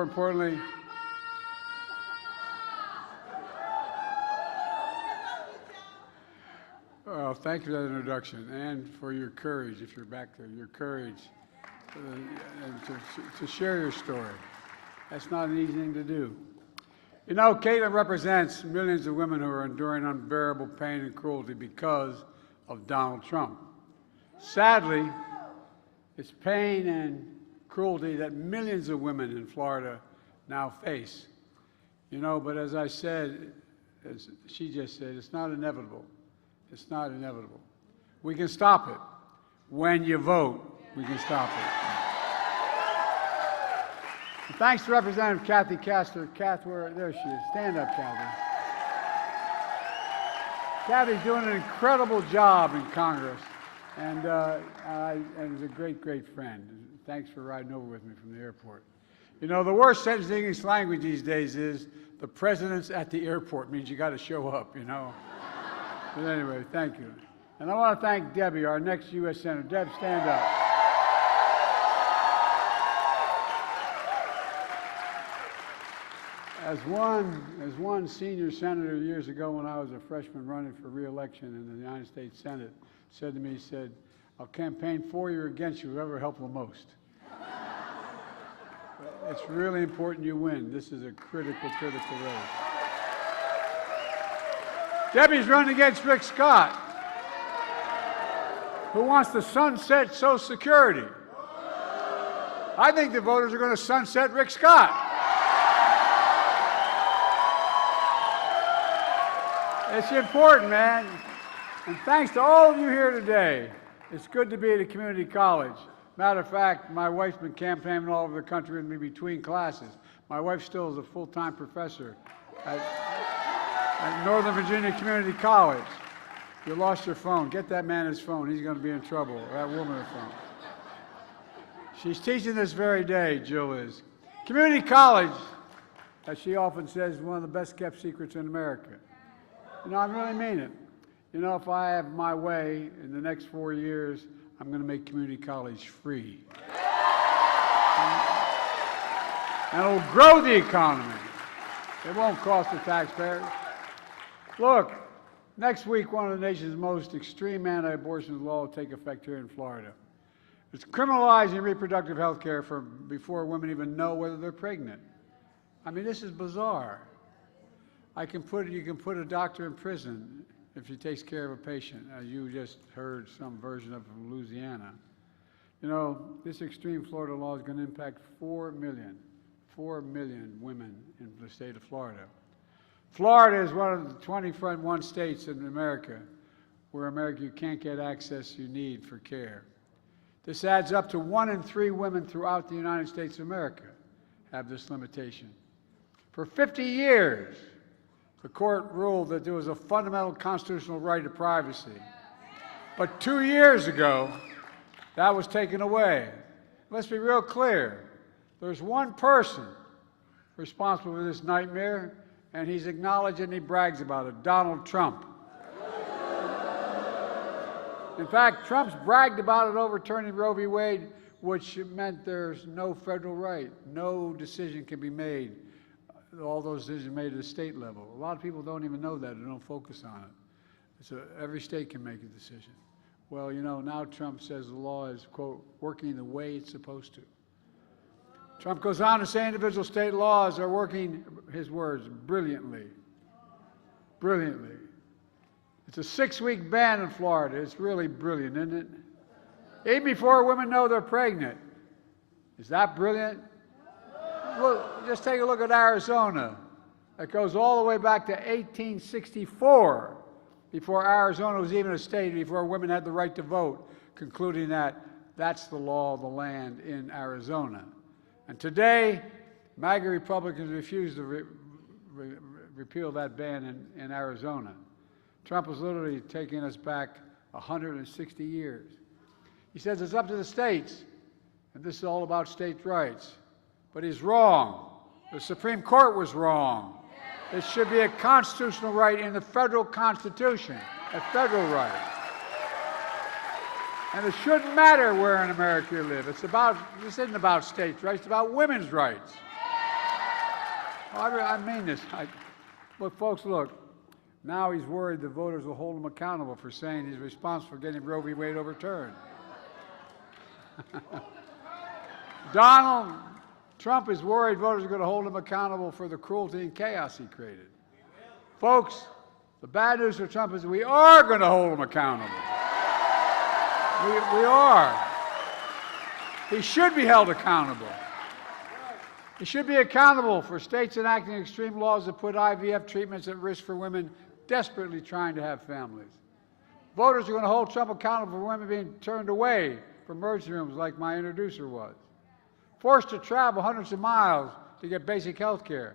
more importantly, well, thank you for that introduction and for your courage, if you're back there, your courage and to share your story. That's not an easy thing to do. You know, Caitlin represents millions of women who are enduring unbearable pain and cruelty because of Donald Trump. Sadly, it's pain and cruelty that millions of women in Florida now face. You know, but as I said, as she just said, it's not inevitable. It's not inevitable. We can stop it. When you vote, we can stop it. And thanks to Representative Kathy Castor. There she is. Stand up, Kathy. Kathy's doing an incredible job in Congress, and is a great, great friend. Thanks for riding over with me from the airport. You know, the worst sentence in English language these days is, the president's at the airport. Means you got to show up, you know. But anyway, thank you. And I want to thank Debbie, our next U.S. Senator. Deb, stand up. As one senior senator years ago when I was a freshman running for re-election in the United States Senate said to me, he said, "I'll campaign for you or against you, whoever helped the most." It's really important you win. This is a critical race. Debbie's running against Rick Scott, who wants to sunset Social Security. I think the voters are going to sunset Rick Scott. It's important, man. And thanks to all of you here today. It's good to be at a community college. Matter of fact, my wife's been campaigning all over the country with me between classes. My wife still is a full-time professor at Northern Virginia Community College. You lost your phone. Get that man his phone. He's going to be in trouble. Or that woman her phone. She's teaching this very day, Jill is. Community college, as she often says, is one of the best-kept secrets in America. You know, I really mean it. You know, if I have my way in the next 4 years, I'm going to make community college free. And it'll grow the economy. It won't cost the taxpayers. Look, next week, one of the nation's most extreme anti-abortion laws will take effect here in Florida. It's criminalizing reproductive health care before women even know whether they're pregnant. I mean, this is bizarre. You can put a doctor in prison if he takes care of a patient, as you just heard some version of from Louisiana. You know, this extreme Florida law is going to impact 4 million women in the state of Florida. Florida is one of the 21 states in America where you can't get access you need for care. This adds up to 1 in 3 women throughout the United States of America have this limitation. For 50 years, the court ruled that there was a fundamental constitutional right to privacy. But 2 years ago, that was taken away. Let's be real clear. There's one person responsible for this nightmare, and he's acknowledged and he brags about it, Donald Trump. In fact, Trump's bragged about it overturning Roe v. Wade, which meant there's no federal right. No decision can be made. All those decisions are made at the state level. A lot of people don't even know that and don't focus on it. So every state can make a decision. Well, you know, now Trump says the law is, quote, working the way it's supposed to. Trump goes on to say individual state laws are working, his words, brilliantly. Brilliantly. It's a 6-week ban in Florida. It's really brilliant, isn't it? Even before women know they're pregnant. Is that brilliant? Look, just take a look at Arizona. It goes all the way back to 1864 before Arizona was even a state, before women had the right to vote, concluding that that's the law of the land in Arizona. And today, MAGA Republicans refuse to repeal that ban in Arizona. Trump is literally taking us back 160 years. He says it's up to the states, and this is all about states' rights. But he's wrong. The Supreme Court was wrong. It should be a constitutional right in the federal Constitution, a federal right. And it shouldn't matter where in America you live. This isn't about states' rights, it's about women's rights. I mean this. Look, folks, look. Now he's worried the voters will hold him accountable for saying he's responsible for getting Roe v. Wade overturned. Donald Trump is worried voters are going to hold him accountable for the cruelty and chaos he created. Folks, the bad news for Trump is we are going to hold him accountable. We are. He should be held accountable. He should be accountable for states enacting extreme laws that put IVF treatments at risk for women desperately trying to have families. Voters are going to hold Trump accountable for women being turned away from emergency rooms like my introducer was. Forced to travel hundreds of miles to get basic health care.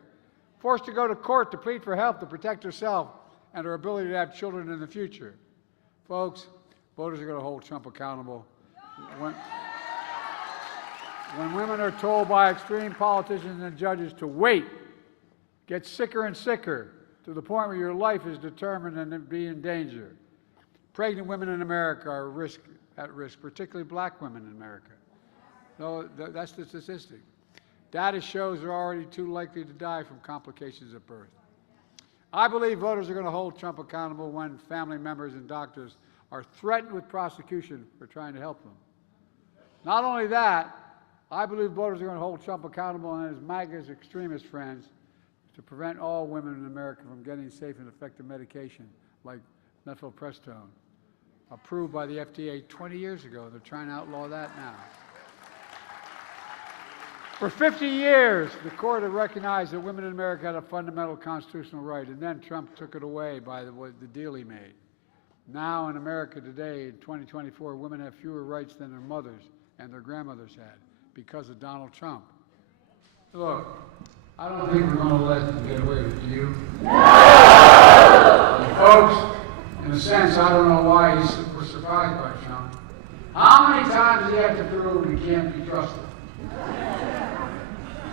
Forced to go to court to plead for help to protect herself and her ability to have children in the future. Folks, voters are going to hold Trump accountable. When women are told by extreme politicians and judges to wait, get sicker and sicker, to the point where your life is determined and be in danger. Pregnant women in America are at risk, particularly black women in America. No, that's the statistic. Data shows they're already too likely to die from complications at birth. I believe voters are going to hold Trump accountable when family members and doctors are threatened with prosecution for trying to help them. Not only that, I believe voters are going to hold Trump accountable and his MAGA's extremist friends to prevent all women in America from getting safe and effective medication like methylprostone, approved by the FDA 20 years ago. They're trying to outlaw that now. For 50 years, the court had recognized that women in America had a fundamental constitutional right, and then Trump took it away by the deal he made. Now in America today, in 2024, women have fewer rights than their mothers and their grandmothers had because of Donald Trump. Look, I don't think we're going to let them get away with it. Do you? No! And folks, in a sense, I don't know why he's super surprised by Trump. How many times do you have to prove he can't be trusted?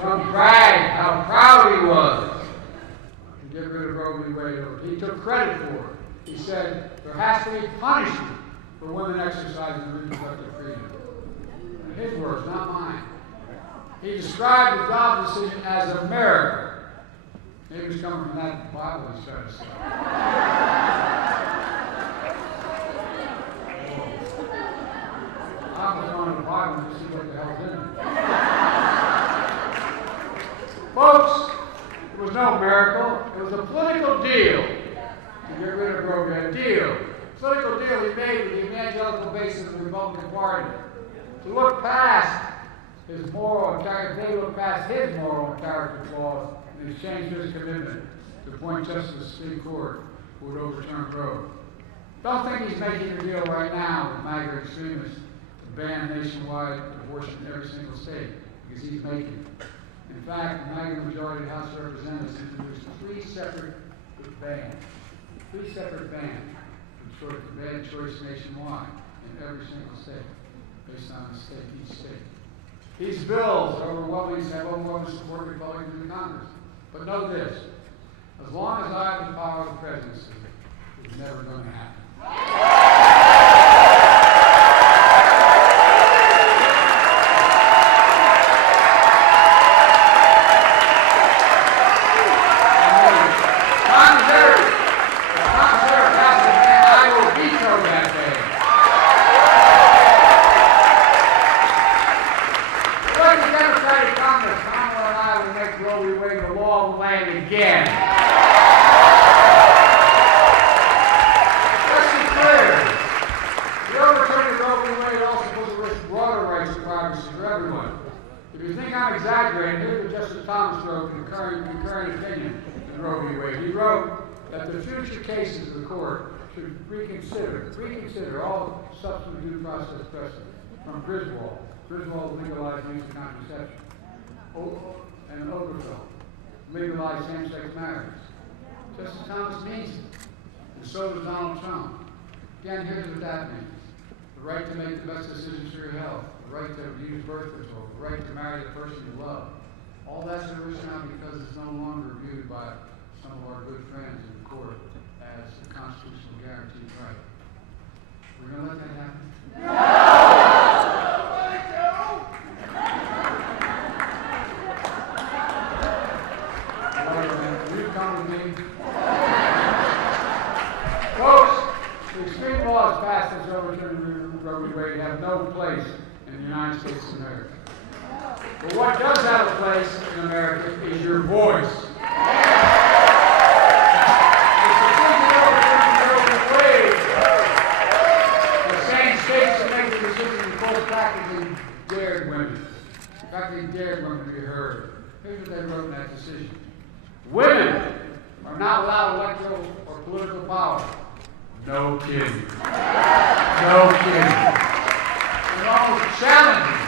Trump bragged how proud he was to get rid of Roe v. Wade. He took credit for it. He said there has to be punishment for women exercising reproductive freedom. His words, not mine. He described the Dobbs decision as a miracle. Maybe it's coming from that Bible he's trying to say. I was on the Bible to see what the hell's in it. Folks, it was no miracle. It was a political deal to get rid of Roe v. Wade. Deal. Political deal he made with the evangelical base of the Republican Party. To look past his moral and character, they look past his moral and character flaws in exchange for his commitment to appoint justice to the Supreme Court who would overturn Roe. Don't think he's making a deal right now with MAGA extremists to ban nationwide abortion in every single state, because he's making it. In fact, the MAGA majority of the House of Representatives introduced three separate bans to ban choice nationwide in every single state, based on each state. These bills have overwhelming support of Republicans in Congress. But know this, as long as I have the power of the presidency, it's never going to happen. Reconsider all substantive due process precedent from Griswold. Griswold legalized use of contraception. And Obergefell legalized same-sex marriage. Justice Thomas means it. And so does Donald Trump. Again, here's what that means. The right to make the best decisions for your health. The right to use birth control. The right to marry the person you love. All that's arisen out because it's no longer viewed by some of our good friends in the court as a constitutional guaranteed right. We're going to let that happen? No! come with me. Folks, the extreme laws passed as overturning Roe v. Wade have no place in the United States of America. But what does have a place in America is your voice. Practically dared women. Practically dared women to be heard. Here's what they wrote in that decision. Women are not allowed electoral or political power. No kidding. No kidding. It's almost challenging.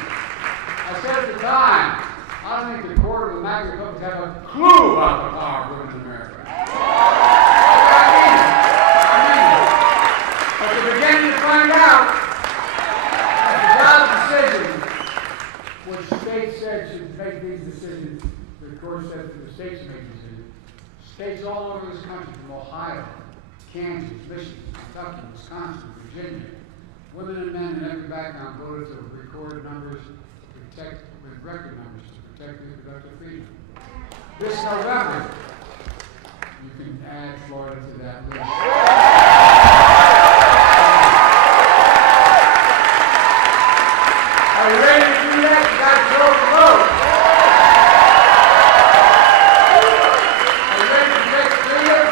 I said at the time, I don't think the court or the MAGA Republicans have a clue about the power of women in America. I mean it. But they're beginning to find out. When states said should make these decisions, the court said that the states make decisions. States all over this country, from Ohio, Kansas, Michigan, Kentucky, Wisconsin, Virginia, women and men in every background voted to recorded numbers with record numbers to protect reproductive freedom. This November, you can add Florida to that list. Are you ready to do that? You got to go to vote. Are you ready to take freedom?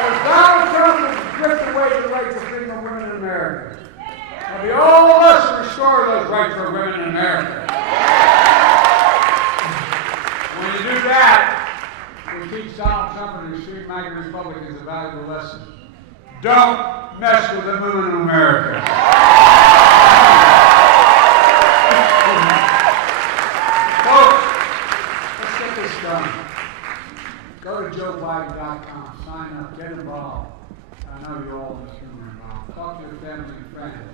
Because Donald Trump has stripped away the rights of freedom of women in America. It'll be all of us to restore those rights for women in America. When you do that, we'll teach Donald Trump and the extreme MAGA Republicans a valuable lesson. Don't mess with the women in America. Go to JoeBiden.com, sign up, get involved. I know you all in this room are involved. Talk to your family and friends.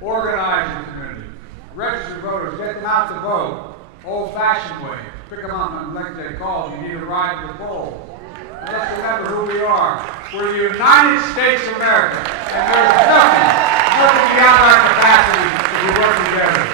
Organize your community. Register voters, get them out to vote. Old-fashioned way. Pick them up on election day calls. You need to ride to the poll. Let's remember who we are. We're the United States of America, and there's nothing beyond our capacity if we work together.